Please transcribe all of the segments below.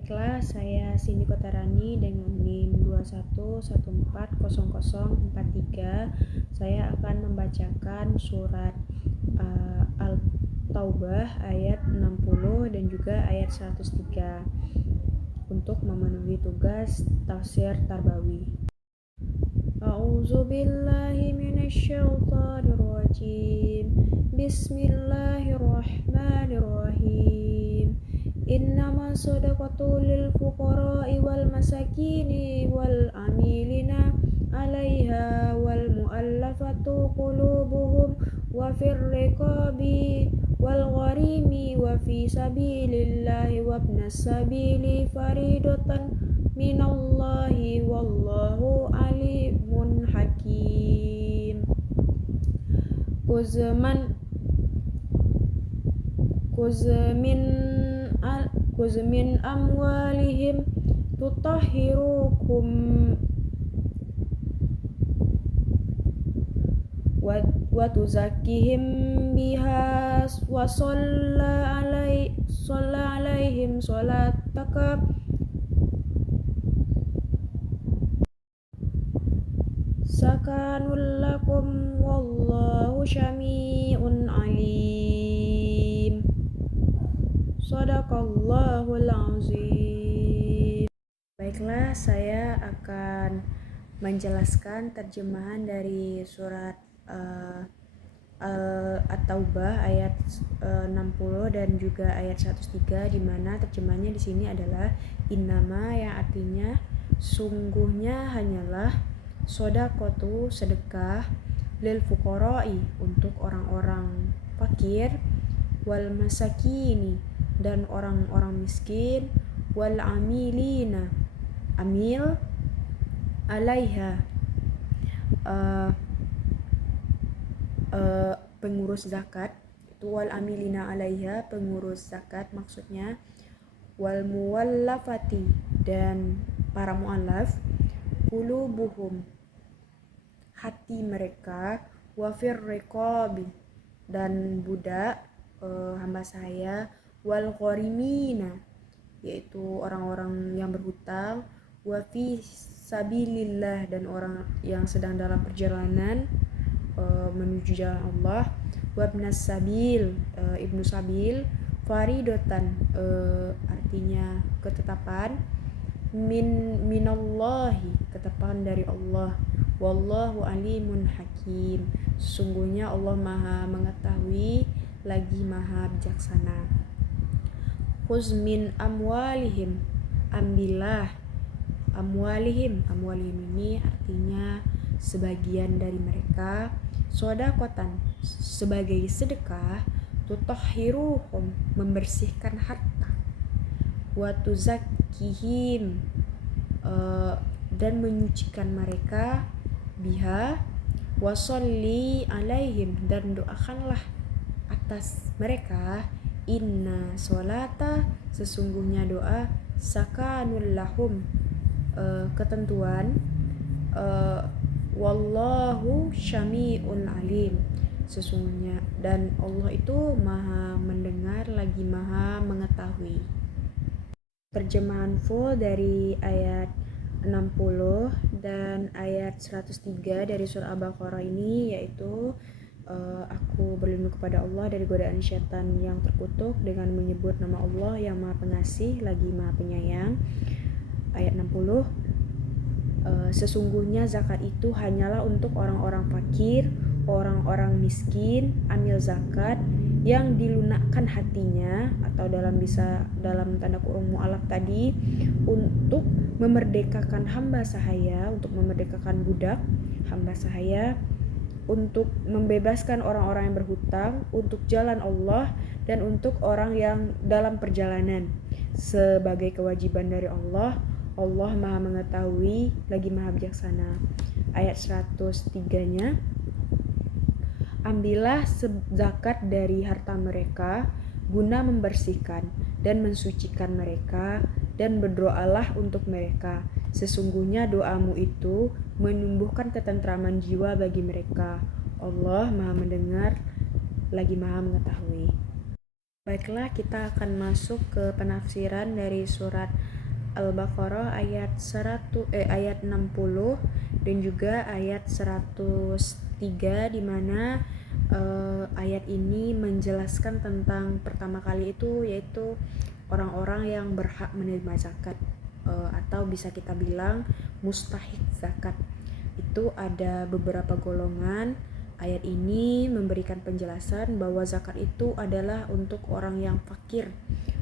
Baiklah, saya Cindy Kotarani dengan NIM 21140043. Saya akan membacakan surat Al-Taubah ayat 60 dan juga ayat 103 untuk memenuhi tugas tafsir Tarbawi. A'udzu billahi minasyaitonir rajim. Bismillahirrahmanirrahim. Innama shadaqatu lil fuqara'i wal masakini wal amilina 'alaiha wal mu'allafatu qulubuhum wa fir riqabi wal gharimi wa fi sabilillahi wa ibnas sabili faridatan minallahi wallahu alimun hakim. Kuzmin amwalihim tutahhirukum wa tuzakkihim biha wa shalla alaihim sholataka sakanul lakum wallahu syami'un alim. Shadaqallahul azim. Baiklah, saya akan menjelaskan terjemahan dari surat At-Taubah ayat 60 dan juga ayat 103, di mana terjemahnya di sini adalah innama, yang artinya sungguhnya hanyalah, shadaqatu sedekah, lil fuqara'i untuk orang-orang fakir, wal masakini dan orang-orang miskin, wal amilina amil, alaiha pengurus zakat, itu wal amilina alaiha pengurus zakat maksudnya, wal muwallafati dan para mu'allaf, qulubuhum hati mereka, wa fir riqabi dan budak hamba sahaya, wal gharimina yaitu orang-orang yang berhutang, wa fi sabilillah dan orang yang sedang dalam perjalanan menuju jalan Allah, wa ibnas sabil ibnu sabil, faridotan artinya ketetapan, minallahi ketetapan dari Allah, wallahu alimun hakim sesungguhnya Allah maha mengetahui lagi maha bijaksana. Khuzmin amwalihim ambillah, amwalihim ini artinya sebagian dari mereka, shadaqatan sebagai sedekah, tutahhiruhum membersihkan harta, wa tuzakkihim dan menyucikan mereka, biha wa sholli alaihim dan doakanlah atas mereka, inna sholata sesungguhnya doa, sakanul lahum ketentuan, wallahu syami'un alim sesungguhnya dan Allah itu maha mendengar lagi maha mengetahui. Terjemahan full dari ayat 60 dan ayat 103 dari surah Al-Baqarah ini yaitu aku berlindung kepada Allah dari godaan syaitan yang terkutuk dengan menyebut nama Allah yang maha pengasih lagi maha penyayang. Ayat 60, sesungguhnya zakat itu hanyalah untuk orang-orang fakir, orang-orang miskin, amil zakat yang dilunakkan hatinya atau dalam tanda kurung mu'alaf tadi, untuk memerdekakan hamba sahaya, untuk memerdekakan budak hamba sahaya, untuk membebaskan orang-orang yang berhutang, untuk jalan Allah, dan untuk orang yang dalam perjalanan sebagai kewajiban dari Allah. Allah maha mengetahui lagi maha bijaksana. Ayat 103-nya, ambillah zakat dari harta mereka guna membersihkan dan mensucikan mereka, dan berdoalah untuk mereka. Sesungguhnya doamu itu menumbuhkan ketentraman jiwa bagi mereka. Allah maha mendengar lagi maha mengetahui. Baiklah, kita akan masuk ke penafsiran dari surat Al-Baqarah ayat 60 dan juga ayat 103, di mana ayat ini menjelaskan tentang pertama kali itu yaitu orang-orang yang berhak menerima zakat, atau bisa kita bilang mustahik zakat. Itu ada beberapa golongan. Ayat ini memberikan penjelasan bahwa zakat itu adalah untuk orang yang fakir,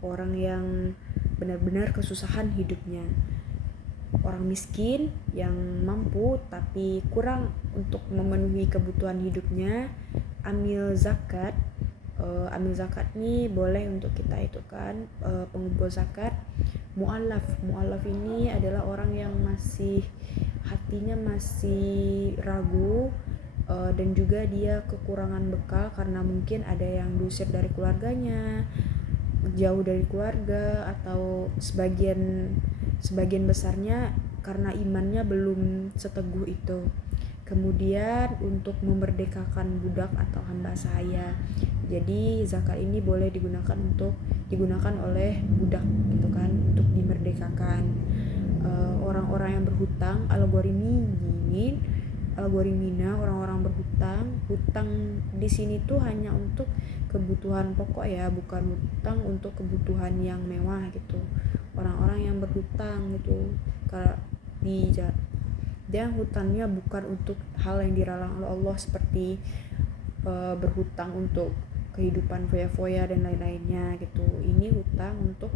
orang yang benar-benar kesusahan hidupnya, orang miskin yang mampu tapi kurang untuk memenuhi kebutuhan hidupnya. Amil zakat, amil zakat ini boleh untuk kita itu kan pengumpul zakat. Mu'alaf ini adalah orang yang masih hatinya masih ragu, dan juga dia kekurangan bekal karena mungkin ada yang diusir dari keluarganya, jauh dari keluarga, atau sebagian besarnya karena imannya belum seteguh itu. Kemudian untuk memerdekakan budak atau hamba sahaya. Jadi zakat ini boleh digunakan oleh budak gitu kan, untuk dimerdekakan. Orang-orang yang berhutang, algorimina, orang-orang berhutang. Hutang di sini tuh hanya untuk kebutuhan pokok ya, bukan hutang untuk kebutuhan yang mewah gitu. Orang-orang yang berhutang gitu, kalau dia hutangnya bukan untuk hal yang dilarang oleh Allah, seperti berhutang untuk kehidupan foya-foya dan lain-lainnya gitu. Ini hutang untuk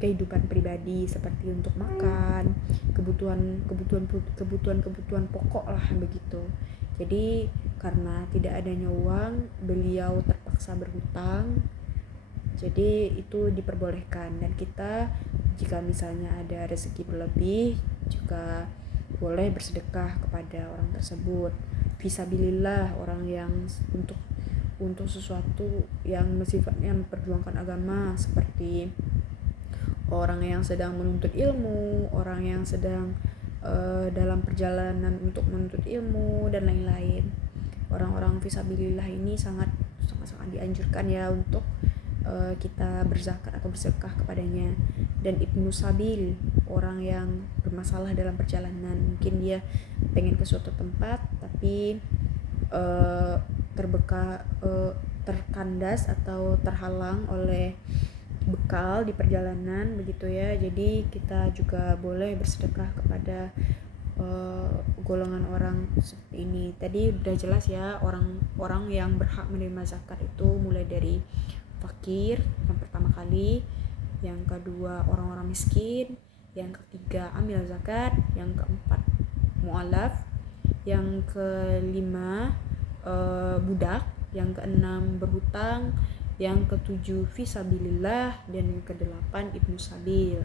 kehidupan pribadi, seperti untuk makan, kebutuhan pokok lah begitu. Jadi karena tidak adanya uang, beliau terpaksa berhutang. Jadi itu diperbolehkan, dan kita jika misalnya ada rezeki berlebih juga boleh bersedekah kepada orang tersebut. Fisabilillah, orang yang untuk sesuatu yang sifatnya memperjuangkan agama, seperti orang yang sedang menuntut ilmu, orang yang sedang dalam perjalanan untuk menuntut ilmu dan lain-lain. Orang-orang fisabilillah ini sangat dianjurkan ya untuk kita berzakat atau bersedekah kepadanya. Dan ibnu sabil, orang yang bermasalah dalam perjalanan, mungkin dia pengen ke suatu tempat tapi terkandas atau terhalang oleh bekal di perjalanan begitu ya. Jadi kita juga boleh bersedekah kepada golongan orang seperti ini. Tadi udah jelas ya, orang-orang yang berhak menerima zakat itu mulai dari fakir yang pertama kali, yang kedua orang-orang miskin, yang ketiga amil zakat, yang keempat mu'alaf, yang kelima budak, yang keenam berhutang, yang ketujuh fisabilillah, dan yang kedelapan ibnu sabil.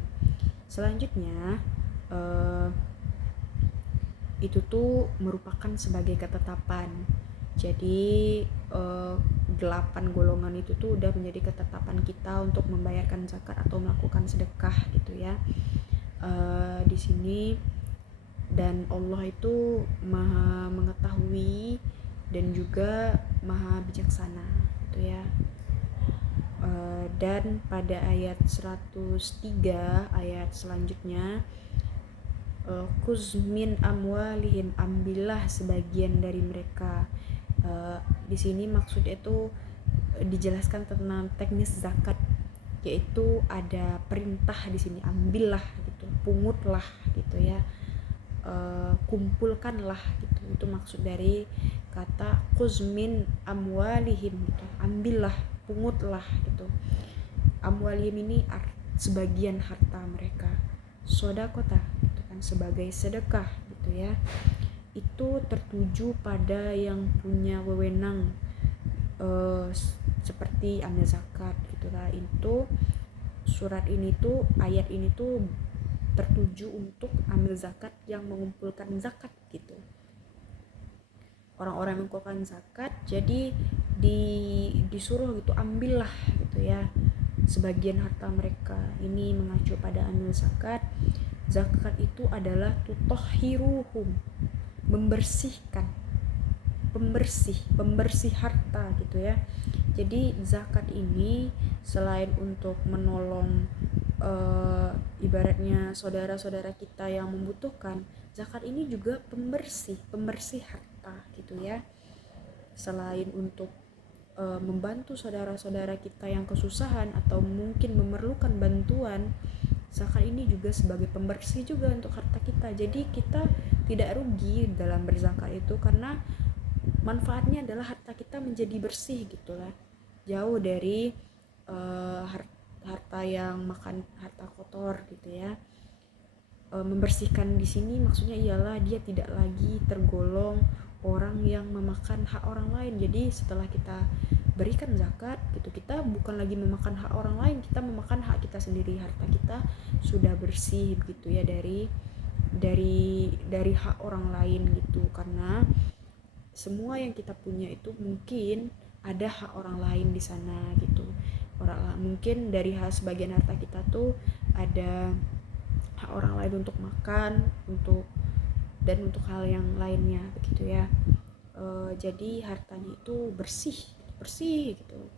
Selanjutnya itu tuh merupakan sebagai ketetapan. Jadi 8 golongan itu tuh udah menjadi ketetapan kita untuk membayarkan zakat atau melakukan sedekah gitu ya. Di sini, dan Allah itu maha mengetahui dan juga maha bijaksana gitu ya. Dan pada ayat 103, ayat selanjutnya, kuzmin amwalihim, ambillah sebagian dari mereka. Di sini maksudnya itu dijelaskan tentang teknis zakat, yaitu ada perintah di sini, ambillah gitu, pungutlah gitu ya, kumpulkanlah gitu. Itu maksud dari kata kuzmin amwalihim gitu, ambillah, pungutlah gitu. Amwalihim ini sebagian harta mereka, sodakota gitu kan, sebagai sedekah gitu ya. Itu tertuju pada yang punya wewenang, seperti amil zakat gitulah. Itu surat ini tuh, ayat ini tuh tertuju untuk amil zakat yang mengumpulkan zakat gitu. Orang-orang yang mengumpulkan zakat, jadi disuruh gitu, ambillah gitu ya sebagian harta mereka. Ini mengacu pada amil zakat. Zakat itu adalah tutahhiruhum, membersihkan, pembersih harta gitu ya. Jadi zakat ini selain untuk menolong ibaratnya saudara-saudara kita yang membutuhkan, zakat ini juga pembersih harta gitu ya. Selain untuk membantu saudara-saudara kita yang kesusahan atau mungkin memerlukan bantuan, zakat ini juga sebagai pembersih juga untuk harta kita. Jadi kita tidak rugi dalam berzakat itu, karena manfaatnya adalah harta kita menjadi bersih gitulah, jauh dari harta yang makan harta kotor gitu ya. Membersihkan di sini maksudnya ialah dia tidak lagi tergolong orang yang memakan hak orang lain. Jadi setelah kita berikan zakat gitu, kita bukan lagi memakan hak orang lain, kita memakan hak kita sendiri. Harta kita sudah bersih gitu ya dari hak orang lain gitu, karena semua yang kita punya itu mungkin ada hak orang lain di sana gitu. Mungkin dari sebagian harta kita tuh ada hak orang lain untuk makan, dan untuk hal yang lainnya begitu ya. Jadi hartanya itu bersih gitu.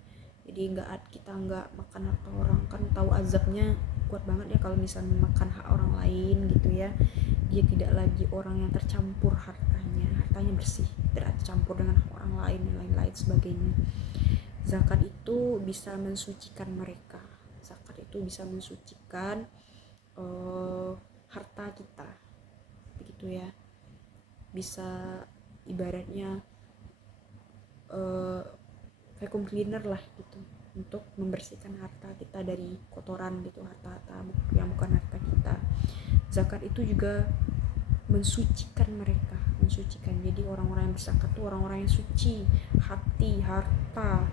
Jadi kita nggak makan harta orang, kan tahu azabnya kuat banget ya kalau misalnya makan hak orang lain gitu ya. Dia tidak lagi orang yang tercampur hartanya bersih, tidak tercampur dengan hak orang lain dan lain-lain sebagainya. Zakat itu bisa mensucikan mereka. Zakat itu bisa mensucikan harta kita begitu ya. Bisa ibaratnya vacuum cleaner lah gitu, untuk membersihkan harta kita dari kotoran gitu, harta yang bukan harta kita. Zakat itu juga mensucikan mereka, jadi orang-orang yang berzakat itu orang-orang yang suci, hati, harta,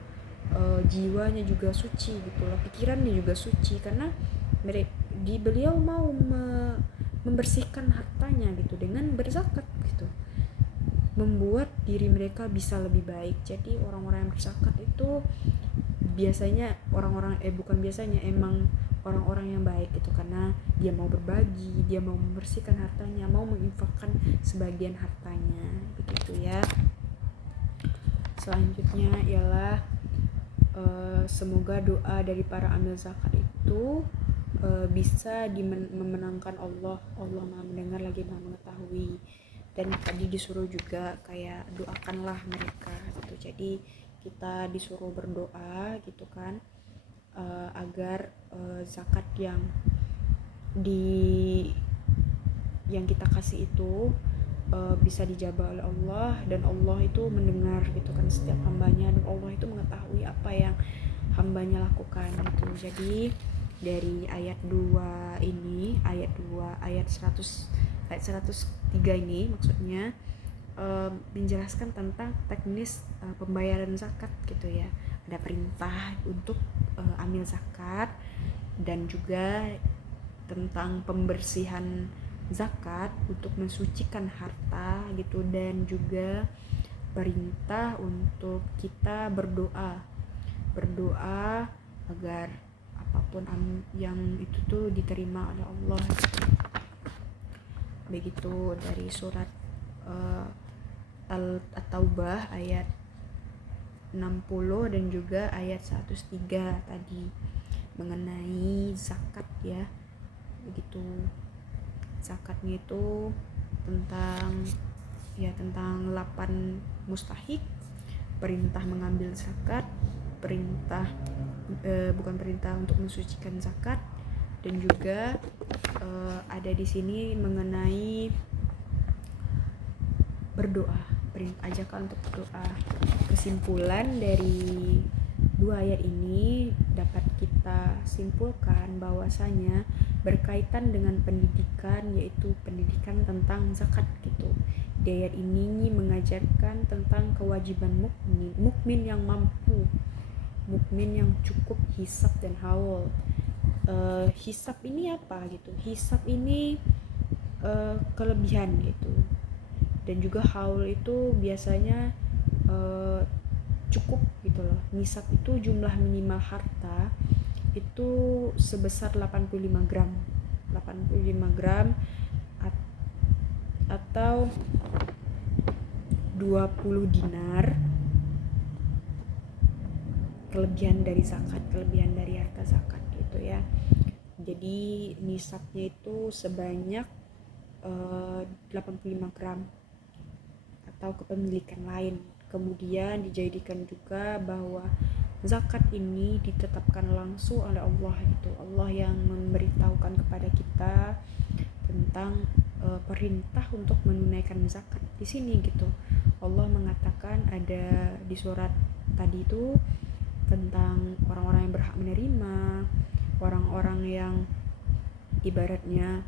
jiwanya juga suci gitu loh, pikirannya juga suci, karena beliau mau membersihkan hartanya gitu dengan berzakat gitu, membuat diri mereka bisa lebih baik. Jadi orang-orang yang berzakat itu biasanya emang orang-orang yang baik gitu, karena dia mau berbagi, dia mau membersihkan hartanya, mau menginfakkan sebagian hartanya begitu ya. Selanjutnya ialah semoga doa dari para amil zakat itu bisa memenangkan Allah Maha mendengar lagi Maha mengetahui. Dan tadi disuruh juga kayak doakanlah mereka gitu. Jadi kita disuruh berdoa gitu kan, agar zakat yang kita kasih itu bisa dijabah oleh Allah, dan Allah itu mendengar gitu kan setiap hambanya, dan Allah itu mengetahui apa yang hambanya lakukan gitu. Jadi dari ayat 2 ini, ayat 103 ini maksudnya menjelaskan tentang teknis pembayaran zakat gitu ya. Ada perintah untuk amil zakat, dan juga tentang pembersihan zakat untuk mensucikan harta gitu, dan juga perintah untuk kita berdoa agar apapun yang itu tuh diterima oleh Allah gitu. Begitu dari surat At-Taubah ayat 60 dan juga ayat 103 tadi mengenai zakat ya. Begitu, zakatnya itu tentang 8 mustahik, perintah mengambil zakat, bukan perintah untuk mensucikan zakat, dan juga ada di sini mengenai berdoa, ajakan untuk berdoa. Kesimpulan dari 2 ayat ini dapat kita simpulkan bahwasanya berkaitan dengan pendidikan, yaitu pendidikan tentang zakat gitu. Di ayat ini mengajarkan tentang kewajiban mukmin yang mampu, mukmin yang cukup hisab dan haul. Hisab ini apa gitu? Hisab ini kelebihan gitu. Dan juga haul itu biasanya cukup gitu loh. Nisab itu jumlah minimal harta itu sebesar 85 gram atau 20 dinar kelebihan dari zakat, kelebihan dari harta zakat gitu ya. Jadi nisabnya itu sebanyak 85 gram atau kepemilikan lain. Kemudian dijadikan juga bahwa zakat ini ditetapkan langsung oleh Allah gitu. Allah yang memberitahukan kepada kita tentang perintah untuk menunaikan zakat di sini gitu. Allah mengatakan ada di surat tadi itu tentang orang-orang yang berhak menerima, orang-orang yang ibaratnya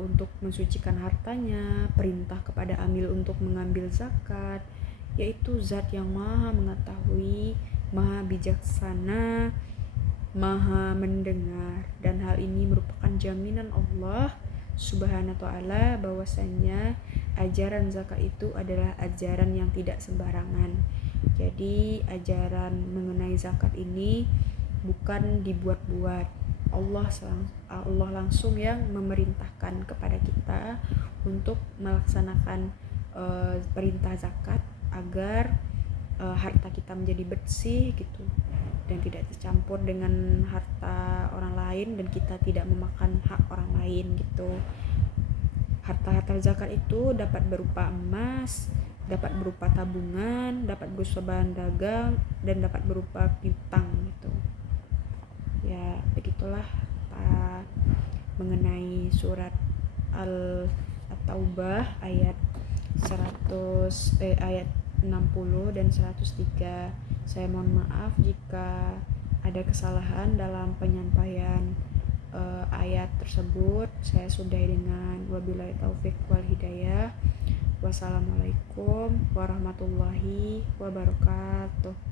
untuk mensucikan hartanya, perintah kepada amil untuk mengambil zakat, yaitu zat yang maha mengetahui, maha bijaksana, maha mendengar, dan hal ini merupakan jaminan Allah subhanahu wa ta'ala bahwasanya ajaran zakat itu adalah ajaran yang tidak sembarangan. Jadi ajaran mengenai zakat ini bukan dibuat-buat. Allah langsung yang memerintahkan kepada kita untuk melaksanakan perintah zakat agar harta kita menjadi bersih gitu dan tidak tercampur dengan harta orang lain dan kita tidak memakan hak orang lain gitu. Harta-harta zakat itu dapat berupa emas, dapat berupa tabungan, dapat berupa bahan dagang, dan dapat berupa piutang gitu. Ya begitulah mengenai surat Al-Taubah ayat 60 dan 103. Saya mohon maaf jika ada kesalahan dalam penyampaian ayat tersebut. Saya sudahi dengan wabillahi taufik wal hidayah. Wassalamualaikum warahmatullahi wabarakatuh.